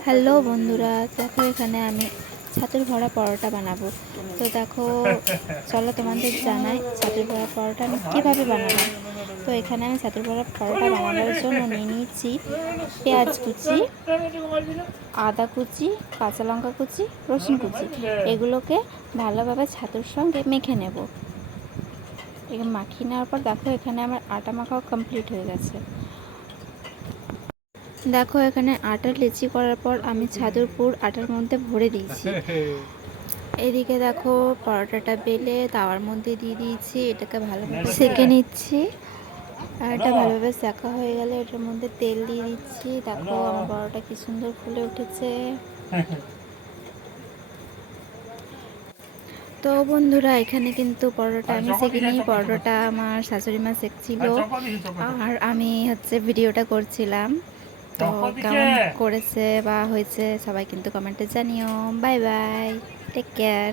Hello বন্ধুরা, দেখো এখানে আমি ছাতুর ভরা পরোটা বানাবো। তো দেখো, চলো তোমাদের জানাই ছাতুর ভরা পরোটা আমি কীভাবে বানালাম। তো এখানে আমি ছাতুর ভরা পরোটা বানাবার জন্য নিয়ে নিয়েছি পেঁয়াজ কুচি, আদা কুচি, কাঁচা লঙ্কা কুচি, রসুন কুচি। এগুলোকে ভালোভাবে ছাতুর সঙ্গে মেখে নেব। এখানে মাখিয়ে নেওয়ার পর দেখো এখানে আমার আটা মাখাও কমপ্লিট হয়ে গেছে। দেখো এখানে আটা লেচি করার পর আমি ছাতুর পুর আটার মধ্যে ভরে দিয়েছি। এদিকে দেখো পরোটাটা বেলে তাওয়ার মধ্যে দিয়ে দিয়েছি, এটাকে ভালোভাবে সেঁকে নিচ্ছি। আর এটা ভালোভাবে সেঁকা হয়ে গেলে এটার মধ্যে তেল দিয়ে দিচ্ছি। দেখো আমার পরোটা কি সুন্দর ফুলে উঠেছে। তো বন্ধুরা, এখানে কিন্তু পরোটা আমি সেঁকিনি, পরোটা আমার শাশুড়ি মা সেঁকছিল আর আমি ভিডিওটা করছিলাম। তো কেমন করেছে বা হয়েছে সবাই কিন্তু কমেন্টে জানিও। Bye bye, take care.